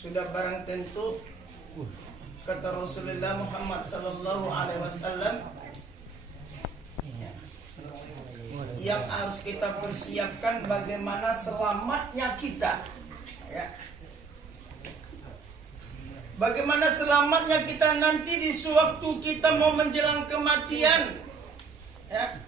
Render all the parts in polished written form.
Sudah barang tentu kata Rasulullah Muhammad sallallahu alaihi wasallam yang harus kita persiapkan bagaimana selamatnya kita, ya. Bagaimana selamatnya kita nanti di sewaktu kita mau menjelang kematian, ya.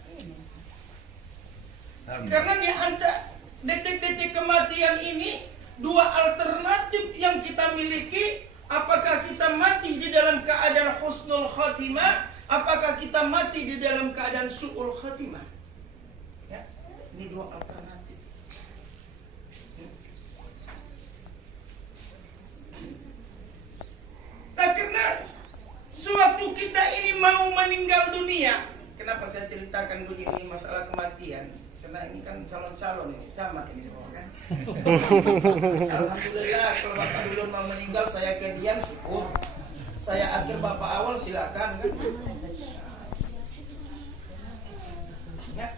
Karena di antara detik-detik kematian ini dua alternatif yang kita miliki. Apakah kita mati di dalam keadaan husnul khatimah, apakah kita mati di dalam keadaan su'ul khatimah, ya. Ini dua alternatif. Nah, karena sewaktu kita ini mau meninggal dunia, kenapa saya ceritakan begini masalah kematian? Karena ini kan calon-calon ini, camat ini semua kan. Alhamdulillah kalau Bapak dulu mau meninggal saya kedian syukur. Saya akhir Bapak awal silakan kan. Ya.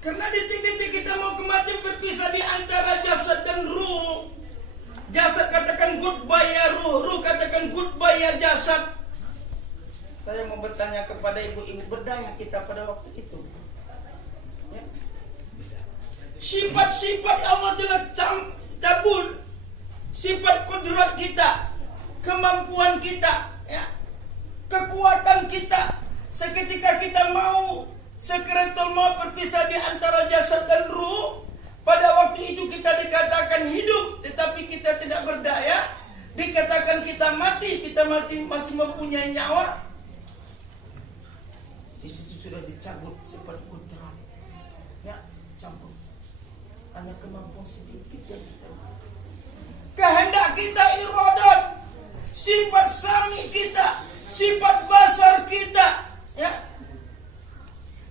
Karena detik-detik kita mau kematian berpisah di antara jasad dan ruh. Jasad katakan goodbye ya ruh, ruh katakan goodbye ya jasad. Saya mau bertanya kepada ibu-ibu berdaya kita pada waktu itu, ya. Sifat-sifat Allah telah cabut, sifat kodrat kita, kemampuan kita, ya, kekuatan kita. Seketika kita mau sekretor mau berpisah di antara jasad dan ruh, pada waktu itu kita dikatakan hidup, tetapi kita tidak berdaya. Dikatakan kita mati masih mempunyai nyawa. Di situ sudah dicabut sifat kudrat, ya, cabut. Hanya kemampuan sedikit yang kita. Kehendak kita iradat, sifat sami kita, sifat basar kita, ya,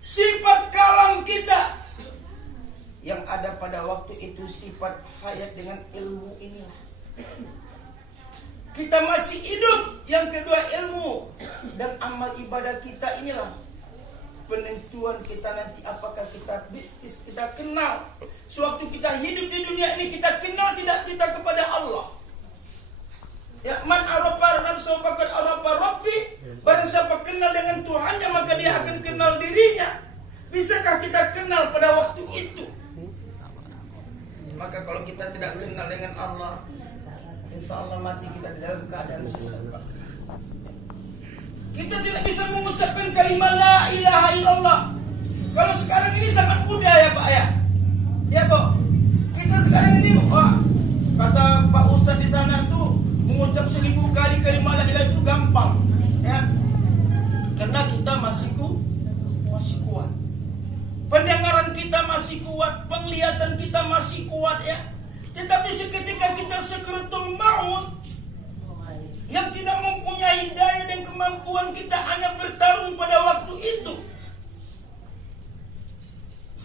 sifat kalam kita. Yang ada pada waktu itu sifat hayat dengan ilmu inilah. Kita masih hidup. Yang kedua ilmu dan amal ibadah kita inilah penentuan kita nanti apakah kita kenal. Sewaktu kita hidup di dunia ini kita kenal tidak kita kepada Allah. Ya, man arafa nafsahu faqad arafa rabbi. Barang siapa kenal dengan Tuhannya maka dia akan kenal dirinya. Bisakah kita kenal pada waktu itu? Maka kalau kita tidak kenal dengan Allah, insya Allah mati kita di dalam keadaan susah. Kita tidak bisa mengucapkan kalimat la ilaha illallah. Kalau sekarang ini sangat mudah ya Pak ya. Ya Pak. Kita sekarang ini kata Pak Ustadz di sana tuh mengucap 1000 kali kalimat la ilaha itu gampang. Ya. Karena kita masih kuat. Pendengaran kita masih kuat, penglihatan kita masih kuat ya. Tetapi seketika kita sekretul maut yang tidak mempunyai daya dan kemampuan kita hanya bertarung pada waktu itu.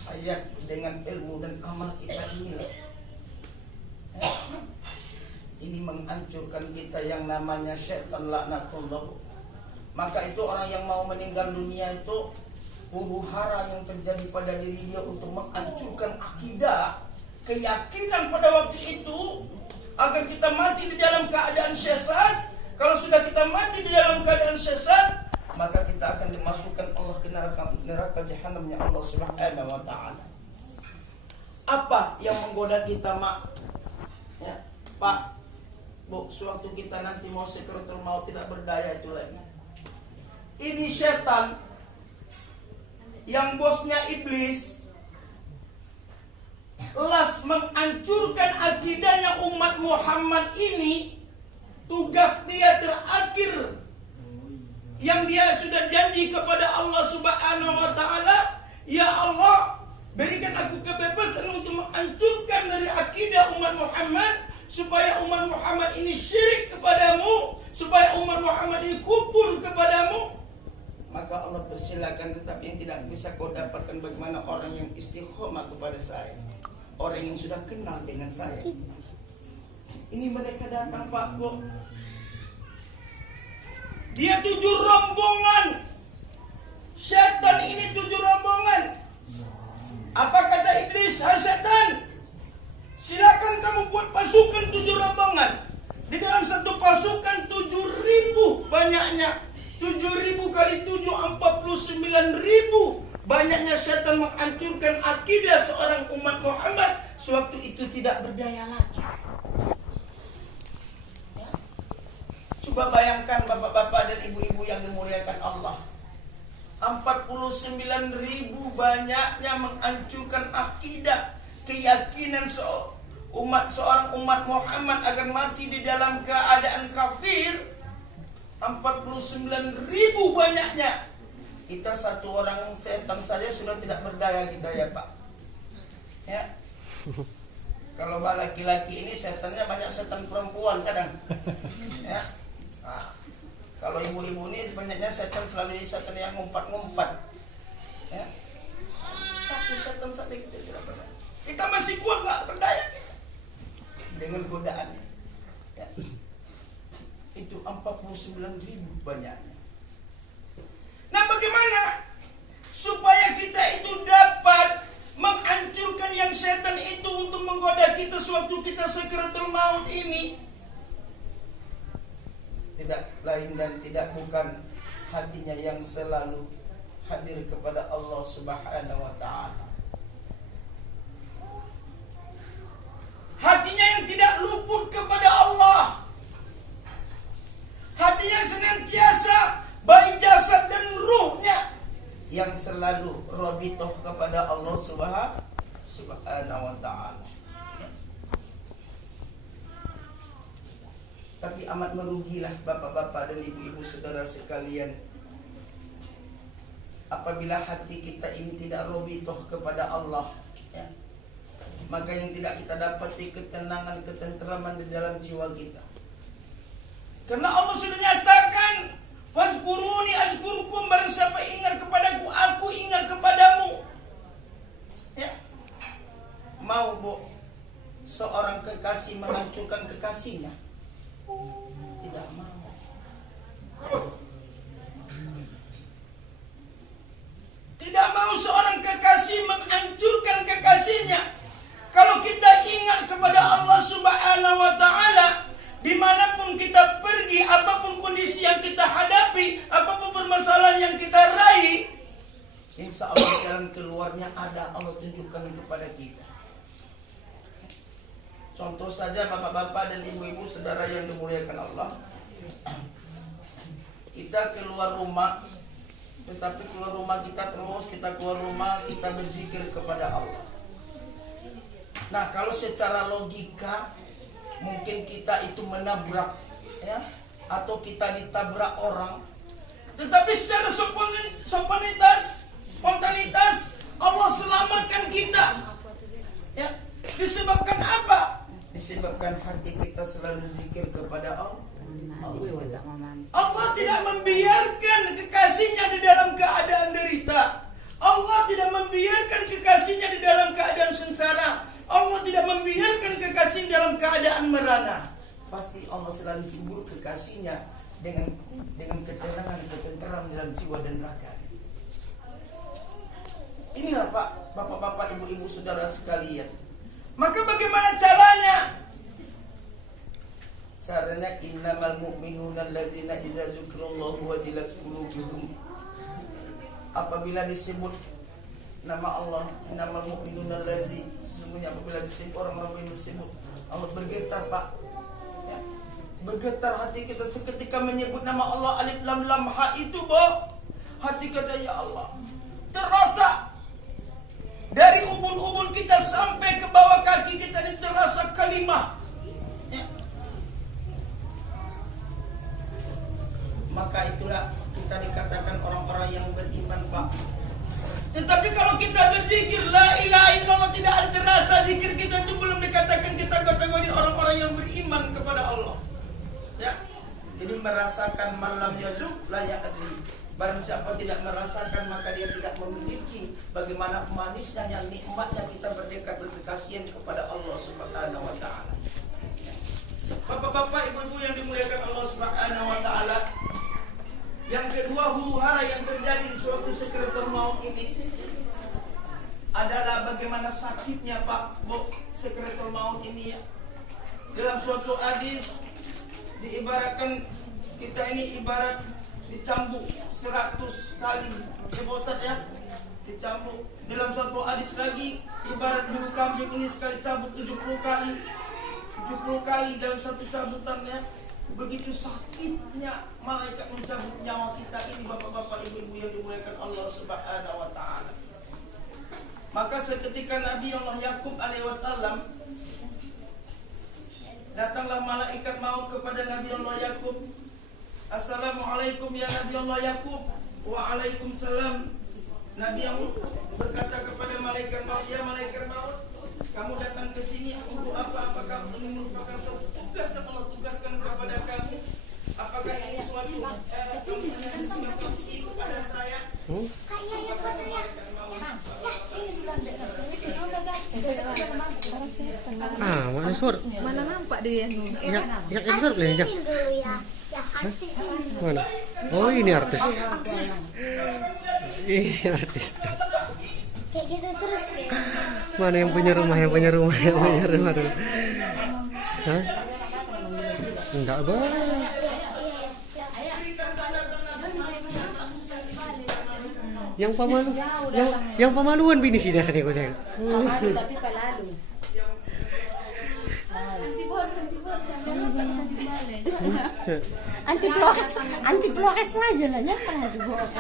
Hayat dengan ilmu dan amal kita ini, ini menghancurkan kita yang namanya syaitan laknatullah. Maka itu orang yang mau meninggal dunia itu huru hara yang terjadi pada diri dia untuk menghancurkan akidah, keyakinan pada waktu itu agar kita mati di dalam keadaan sesat. Kalau sudah kita mati di dalam keadaan sesat, maka kita akan dimasukkan Allah ke neraka jahanamnya Allah Subhanahu wa taala. Apa yang menggoda kita, Mak? Ya, Pak, Bu, sewaktu kita nanti mau sekretul maut tidak berdaya itu lagi. Ini setan yang bosnya iblis las menghancurkan akidahnya umat Muhammad ini. Tugas dia terakhir yang dia sudah janji kepada Allah Subhanahu wa taala, ya Allah, berikan aku kebebasan untuk menghancurkan dari akidah umat Muhammad supaya umat Muhammad ini syirik kepadamu, supaya umat Muhammad ini kufur kepadamu. Maka Allah persilakan, tetapi yang tidak bisa kau dapatkan bagaimana orang yang istiqomah kepada saya, orang yang sudah kenal dengan saya. Ini mereka datang Pak Bu. Dia 7 rombongan. Setan ini 7 rombongan. Apa kata iblis? Hai setan, silakan kamu buat pasukan 7 rombongan. Di dalam satu pasukan 7.000 banyaknya. 7.000 kali 7 49.000 banyaknya setan menghancurkan akidah seorang umat Muhammad. Sewaktu itu tidak berdaya lagi. Ya. Coba bayangkan bapak-bapak dan ibu-ibu yang dimuliakan Allah. 49.000 banyaknya menghancurkan akidah, keyakinan seorang umat Muhammad agar mati di dalam keadaan kafir. 49.000 banyaknya. Kita satu orang setan saja sudah tidak berdaya kita ya Pak. Ya. Kalau laki-laki ini setannya banyak setan perempuan kadang. Ya. Nah, kalau ibu-ibu ini banyaknya setan selalu setan yang ngumpat-ngumpat. Ya. Satu setan saja kita tidak berdaya. Kita masih kuat nggak berdaya kita dengan godaannya. Ya. Itu 49.000 banyaknya. Nah, bagaimana supaya kita itu dapat menghancurkan yang setan itu untuk menggoda kita sewaktu kita sakaratul maut ini? Tidak lain dan tidak bukan hatinya yang selalu hadir kepada Allah Subhanahu wa ta'ala. Hatinya yang tidak luput kepada Allah. Hatinya senantiasa baik jasad dan ruhnya yang selalu rabitoh kepada Allah Subhanahu wa ta'ala. Tapi amat merugilah bapak-bapak dan ibu-ibu saudara sekalian apabila hati kita ini tidak rabitoh kepada Allah, ya. Maka yang tidak kita dapati ketenangan, ketenteraman di dalam jiwa kita. Karena Allah sudah nyatakan, "Fazkuruni azkurukum," barang siapa ingat kepadaku, aku ingat kepadamu. Ya. Mau bu seorang kekasih menghancurkan kekasihnya? Tidak mau. Tidak mau seorang kekasih menghancurkan kekasihnya. Kalau kita ingat kepada Allah Subhanahu wa ta'ala, dimanapun kita pergi, apapun kondisi yang kita hadapi, apapun permasalahan yang kita raih, insya Allah jalan keluarnya ada, Allah tunjukkan kepada kita. Contoh saja bapak-bapak dan ibu-ibu saudara yang dimuliakan Allah. Kita keluar rumah, tetapi keluar rumah kita terus, kita keluar rumah, kita berzikir kepada Allah. Nah, kalau secara logika mungkin kita itu menabrak, ya, atau kita ditabrak orang. Tetapi secara spontanitas Allah selamatkan kita. Ya, disebabkan apa? Disebabkan hati kita selalu zikir kepada Allah. Allah tidak membiarkan kekasihnya di dalam keadaan derita. Allah tidak membiarkan kekasihnya di dalam keadaan sengsara. Allah tidak membiarkan kekasih dalam keadaan merana. Pasti Allah selalu hibur kekasihnya dengan ketenangan, ketenteraman dalam jiwa dan raga. Inilah Pak, bapak-bapak, ibu-ibu, saudara sekalian. Maka bagaimana caranya? Caranya innamal mu'minuna allazina idza dzikrullahu wajilat qulubuhum. Apabila disebut nama Allah, innamal mu'minuna allazina, sesungguhnya apabila disebut orang-orang yang disebut, Allah bergetar Pak. Ya. Bergetar hati kita seketika menyebut nama Allah, alif lam lam ha itu Boh. Hati kita ya Allah terasa dari ubun-ubun kita sampai ke bawah kaki kita ini terasa kalimah. Ya. Maka itulah kita dikatakan orang-orang yang beriman Pak. Tetapi kalau kita berzikir la ilaha illallah tidak ada terasa zikir kita itu belum dikatakan kita kategori orang-orang yang beriman kepada Allah. Ya. Jadi merasakan malam yazuk la ya'adri. Barang siapa tidak merasakan maka dia tidak memiliki bagaimana manisnya yang nikmatnya kita berdekat berkekasihan kepada Allah Subhanahu wa ta'ala. Bapak-bapak, ibu-ibu yang dimuliakan Allah Subhanahu wa ta'ala, yang kedua huru-hara yang terjadi di suatu sakaratul maut ini adalah bagaimana sakitnya Pak Bu sakaratul maut ini ya. dalam suatu hadis diibaratkan kita ini ibarat dicambuk 100 kali. Ya Pak Ustaz ya, dicambuk. Dalam suatu hadis lagi ibarat bulu kambing ini sekali cabut 70 kali. 70 kali dalam satu cabutannya. Begitu sakitnya malaikat mencabut nyawa kita ini, bapak-bapak, ibu-ibu yang dimuliakan Allah Subhanahu wa taala. Maka seketika Nabi Allah Yakub alaihi wasallam, datanglah malaikat maut kepada Nabi Allah Yakub. Assalamualaikum ya Nabi Allah Yakub. Waalaikumsalam. Nabi yang berkata kepada malaikat maut, ya malaikat maut, kamu datang ke sini untuk apa? Apakah ini merupakan suatu tugas yang Allah tugaskan kepada kamu? Apakah ini suatu fungsi kepada saya? Mana sur? Mana nampak dia nih? Yang sur boleh jam. Mana? Oh ini artis. Ini artis. Kayak gitu terus deh. Mana yang punya rumah dulu. Hah? Enggak boleh. Yang pemaluan bini sih dah kena tengok. Tapi pelalu. Anti-blokes aja lah ya, kan anti-blokes.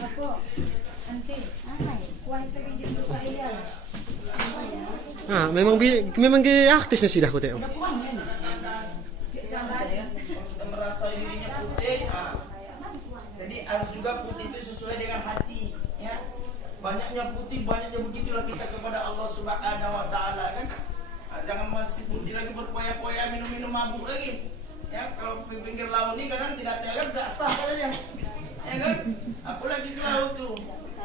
Apa? Anti. Kuah sebiji lupa dia. Memang ke artisnya sih dah aku tengok. Merasa dirinya putih. Jadi harus juga putih itu sesuai dengan hati, ya. Banyaknya putih, banyaknya begitulah kita kepada Allah Subhanahu wa taala kan. Jangan masih putih lagi berpoya-poya, minum-minum mabuk lagi. Ya, kalau di pinggir laut ini kadang tidak terlihat, tidak sah katanya. Ya kan? Apalagi ke laut tuh.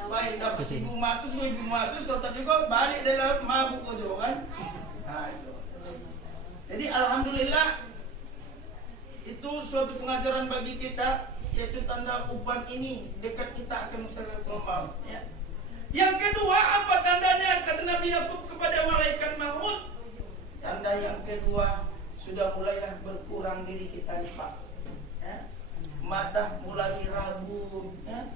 Baik dapat 1.500, 2.500, tapi kok balik dari laut mabuk aja kan. Nah, itu. Jadi alhamdulillah itu suatu pengajaran bagi kita, yaitu tanda uban ini dekat kita akan Sidratul Maut, ya. Yang kedua apa tandanya kata Nabi Yakub kepada malaikat maut? Tanda yang kedua, sudah mulailah berkurang diri kita nih Pak, ya. Mata mulai ragu, ya.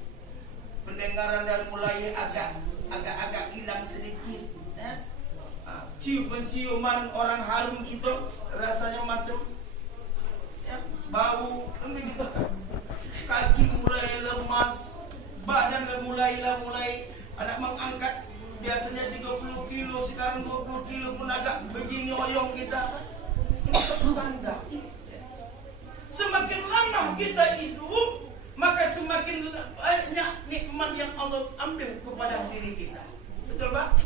Pendengaran dan mulai agak hilang sedikit, ya. Penciuman orang harum itu rasanya macam, ya, bau begitu kan. Kaki mulai lemas, badan mulai anak mengangkat biasanya 30 kilo sekarang 20 kilo pun agak begini oyong kita. Ini tanda. Semakin lama kita hidup, maka semakin banyak nikmat yang Allah ambil kepada diri kita. Betul Pak?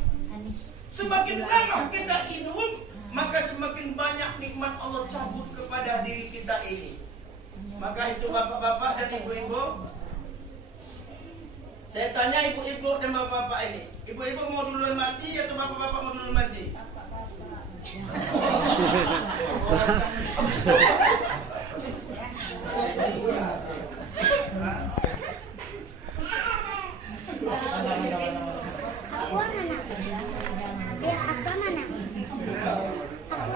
Semakin lama kita hidup, maka semakin banyak nikmat Allah cabut kepada diri kita ini. Maka itu bapak-bapak dan ibu-ibu, saya tanya ibu-ibu dan bapak-bapak ini, ibu-ibu mau duluan mati atau bapak-bapak mau duluan mati?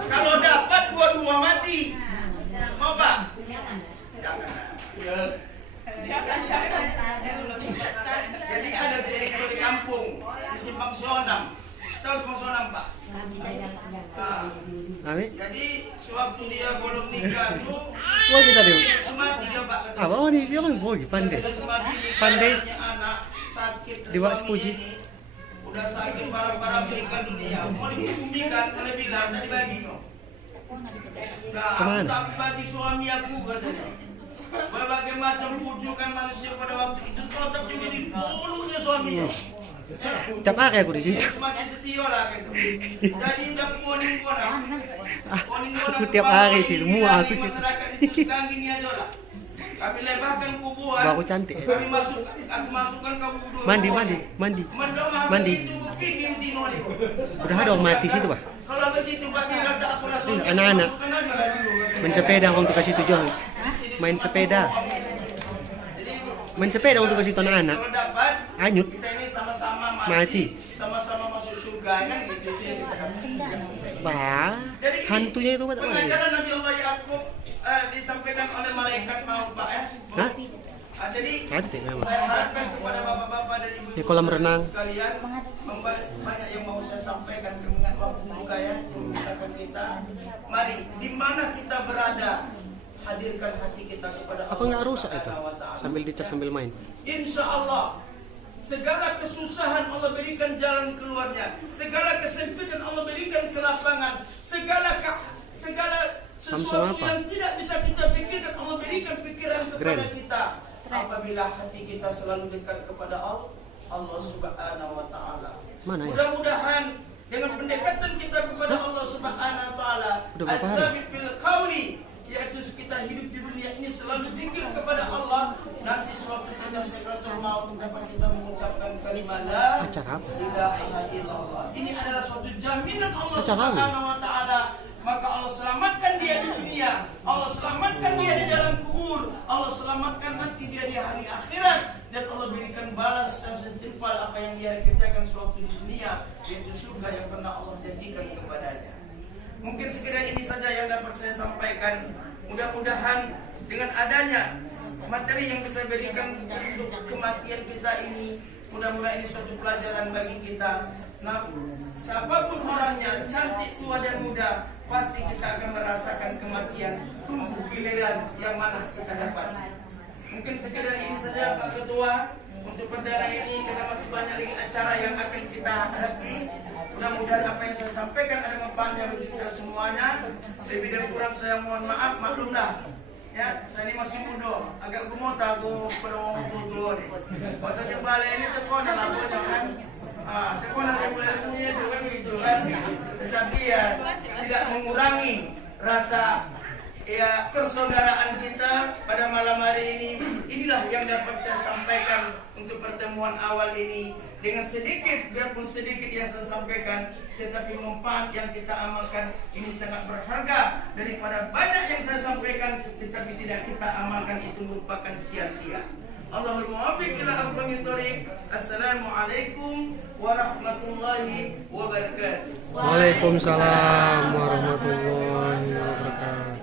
Kalau dapat dua-dua mati, mau Pak? Jadi ada cerita di kampung di Simpang Sonam. Tahu Simpang Sonam Pak? Jadi sewaktu dia belum nikah itu, semati dia Pak. Apa ini sih orang bogi pandai. Anak sakit. Diwak sepuji. Udah sakit parah-parah meninggal dunia. Mau dikubumikan, oleh bilang tadi bagi no. Nah, aku tak bagi suami aku katanya. Berbagai macam pujukan manusia pada waktu itu tetap juga di mulutnya suaminya. Tiap hari aku di situ. Semakin setia lah gitu. Jadi udah poning-poning. Aku tiap hari sih, semua aku sih. Masyarakat itu sekarang gini aja lah. Kami lebarkan kuburan. Aku cantik. Kami masukkan ke kuburan. Mandi. Udah ada orang mati situ Pak. Kalau begitu Pak bilang tak aku langsung. Anak-anak masukkan aja lah dulu. main sepeda untuk kasih tujuh. Main sepeda untuk kasih anak-anak. Kalau dapat, Anyut. kita ini sama-sama Mati. sama-sama masuk surga kan gitu ya kita dapat. Bah. Jadi ini Hantunya itu Pak. pengajaran Nabi Allah Yakub disampaikan oleh malaikat mau Pak ya. Hah? Jadi Cantik memang. saya harapkan kepada bapak-bapak dan ibu-ibu Di kolam renang. sekalian, banyak yang mau saya sampaikan mengingat waktu juga ya, memisahkan kita. Mari, di mana kita berada, hadirkan hati kita kepada Apa Allah nggak rusak itu? Subhanahu wa Ta'ala. Sambil dicas sambil main. Insya Allah segala kesusahan Allah berikan jalan keluarnya, segala kesempitan Allah berikan kelapangan, segala Samsung sesuatu apa? yang tidak bisa kita pikirkan Allah berikan pikiran kepada Grand. kita apabila hati kita selalu dekat kepada Allah Subhanahu wa Ta'ala. Mana ya? Mudah-mudahan dengan pendekatan kita kepada Allah Subhanahu wa Ta'ala, Udah berapa hari? as-sabit bil qauli, yaitu kita hidup di dunia ini selalu zikir kepada Allah, nanti sewaktu kita sakratul maut dapat kita mengucapkan kalimat la Acara apa? ilaha illallah. Ini adalah suatu jaminan Allah Acara apa? Subhanahu wa Ta'ala. Maka Allah selamatkan dia di dunia, Allah selamatkan dia di dalam kubur, Allah selamatkan nanti dia di hari akhirat, dan Allah berikan balas yang setimpal apa yang dia kerjakan sewaktu di dunia, yaitu surga yang pernah Allah janjikan kepadanya. Mungkin sekedar ini saja yang dapat saya sampaikan. Mudah-mudahan dengan adanya materi yang saya berikan untuk kematian kita ini, mudah-mudahan ini suatu pelajaran bagi kita. Nah, siapapun orangnya, cantik, tua dan muda, pasti kita akan merasakan kematian. Tunggu giliran yang mana kita dapat. Mungkin sekedar ini saja Pak Ketua untuk perdana ini, karena masih banyak lagi acara yang akan kita hadapi. Mudah-mudahan apa yang saya sampaikan ada manfaatnya bagi kita semuanya. Lebih dan kurang saya mohon maaf, maklumlah. Ya, saya ini masih muda, agak gemuk aku pada tua nih. Waktu dia balik ini tekonan aku jangan. Tekonan yang ilmunya juga gitu kan. Tetapi ya tidak mengurangi rasa ya persaudaraan kita pada malam hari ini. Inilah yang dapat saya sampaikan untuk pertemuan awal ini. Dengan sedikit, biarpun sedikit yang saya sampaikan, tetapi manfaat yang kita amalkan ini sangat berharga daripada banyak yang saya sampaikan, tetapi tidak kita amalkan, itu merupakan sia-sia. Allahul muwaffiq ila aqwamit thoriq. Assalamualaikum warahmatullahi wabarakatuh. Waalaikumsalam warahmatullahi wabarakatuh.